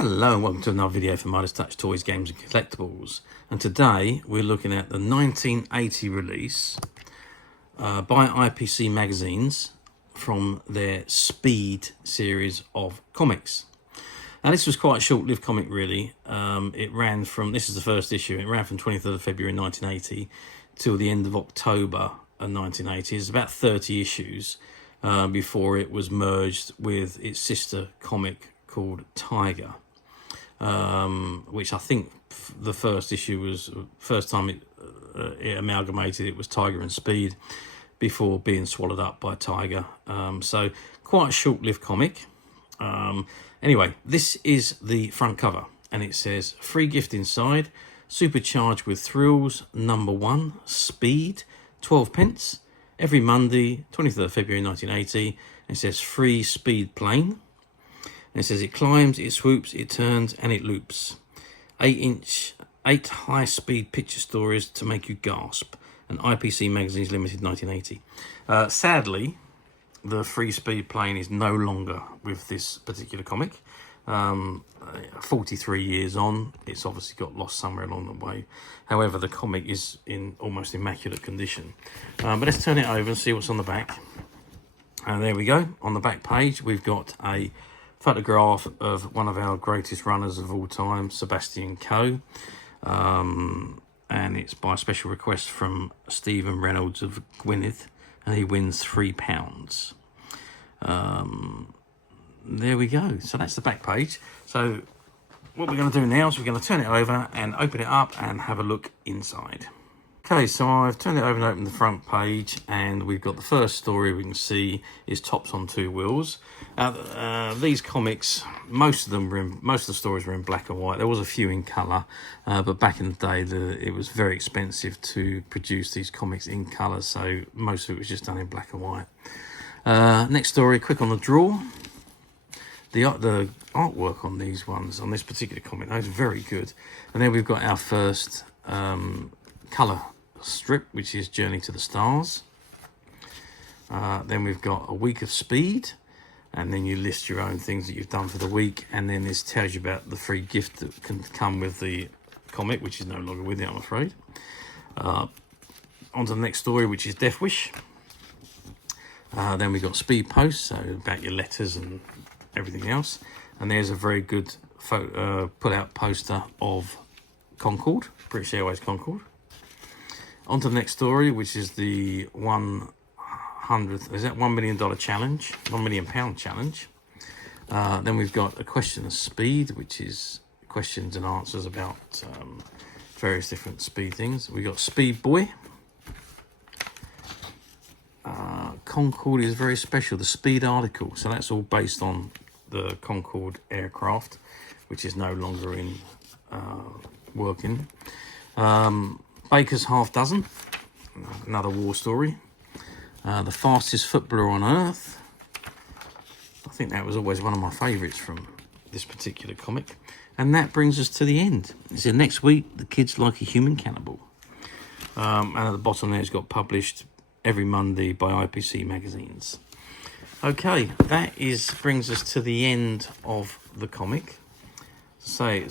Hello and welcome to another video from Midas Touch Toys, Games and Collectibles. And today we're looking at the 1980 release by IPC Magazines from their Speed series of comics. Now this was quite a short-lived comic really. It ran from, this is the first issue, it ran from 23rd of February 1980 till the end of October of 1980. It's about 30 issues before it was merged with its sister comic called Tiger, which I think the first issue was, first time it amalgamated, it was Tiger and Speed before being swallowed up by Tiger. So quite a short-lived comic. Anyway, this is the front cover and it says free gift inside, supercharged with thrills, #1, Speed, 12 pence, every Monday, 23rd February 1980. It says free Speed plane. And it says it climbs, it swoops, it turns, and it loops. 8 high-speed picture stories to make you gasp. An IPC Magazines Limited 1980. Sadly, the free Speed plane is no longer with this particular comic. 43 years on, it's obviously got lost somewhere along the way. However, the comic is in almost immaculate condition. But let's turn it over and see what's on the back. And there we go. On the back page, we've got a photograph of one of our greatest runners of all time, Sebastian Coe, and it's by special request from Stephen Reynolds of Gwynedd, and he wins £3. There we go. So that's the back page. So what we're going to do now is we're going to turn it over and open it up and have a look inside. Okay, so I've turned it over and opened the front page, and we've got the first story we can see is Tops on Two Wheels. These comics, most of the stories were in black and white. There was a few in colour, but back in the day, it was very expensive to produce these comics in colour, so most of it was just done in black and white. Next story, quick on the draw. The artwork on these ones, on this particular comic, those are very good. And then we've got our first colour strip, which is Journey to the Stars. Then we've got a week of Speed, and then you list your own things that you've done for the week, and then this tells you about the free gift that can come with the comic, which is no longer with it, I'm afraid. On to the next story, which is Death Wish. Then we've got Speed Post, so about your letters and everything else. And there's a very good put out poster of Concorde, British Airways Concorde. On to the next story, which is the 100th, is that $1 million challenge, £1 million challenge. Then we've got a question of speed, which is questions and answers about various different speed things. We've got Speed Boy. Concorde is very special, the Speed article. So that's all based on the Concorde aircraft, which is no longer in working. Baker's Half Dozen, another war story. The Fastest Footballer on Earth. I think that was always one of my favourites from this particular comic. And that brings us to the end. It said next week, The Kids Like a Human Cannibal. And at the bottom there, it's got published every Monday by IPC Magazines. Okay, that brings us to the end of the comic. Say it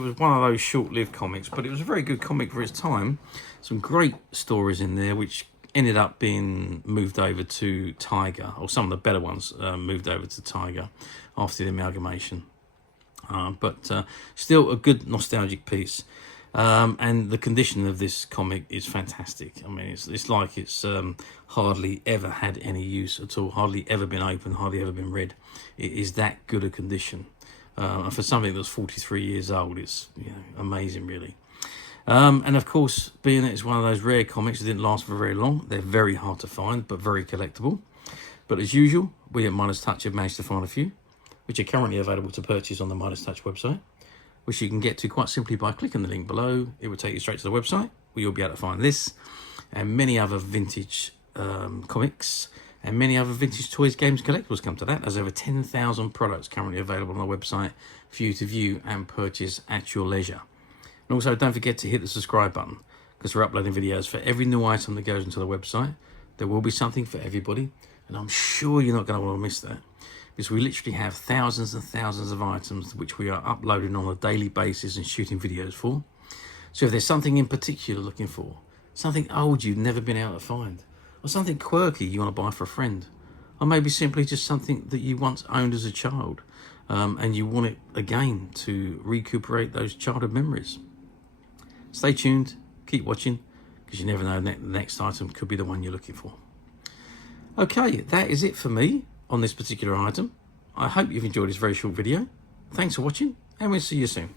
was one of those short-lived comics, but it was a very good comic for its time. Some great stories in there, which ended up being moved over to Tiger, or some of the better ones moved over to Tiger after the amalgamation. But still a good nostalgic piece. And the condition of this comic is fantastic. I mean, it's like it's hardly ever had any use at all, hardly ever been opened, hardly ever been read. It is that good a condition. For something that's 43 years old, it's amazing, really. And of course, being that it's one of those rare comics that didn't last for very long, they're very hard to find, but very collectible. But as usual, we at Midas Touch have managed to find a few, which are currently available to purchase on the Midas Touch website, which you can get to quite simply by clicking the link below. It will take you straight to the website, where you'll be able to find this and many other vintage comics, and many other vintage toys, games, collectibles come to that. There's over 10,000 products currently available on the website for you to view and purchase at your leisure. And also, don't forget to hit the subscribe button, because we're uploading videos for every new item that goes into the website. There will be something for everybody, and I'm sure you're not going to want to miss that. is we literally have thousands and thousands of items which we are uploading on a daily basis and shooting videos for. So if there's something in particular you're looking for, something old you've never been able to find, or something quirky you want to buy for a friend, or maybe simply just something that you once owned as a child, and you want it again to recuperate those childhood memories. Stay tuned, keep watching, because you never know, the next item could be the one you're looking for. Okay, that is it for me on this particular item. I hope you've enjoyed this very short video. Thanks for watching, and we'll see you soon.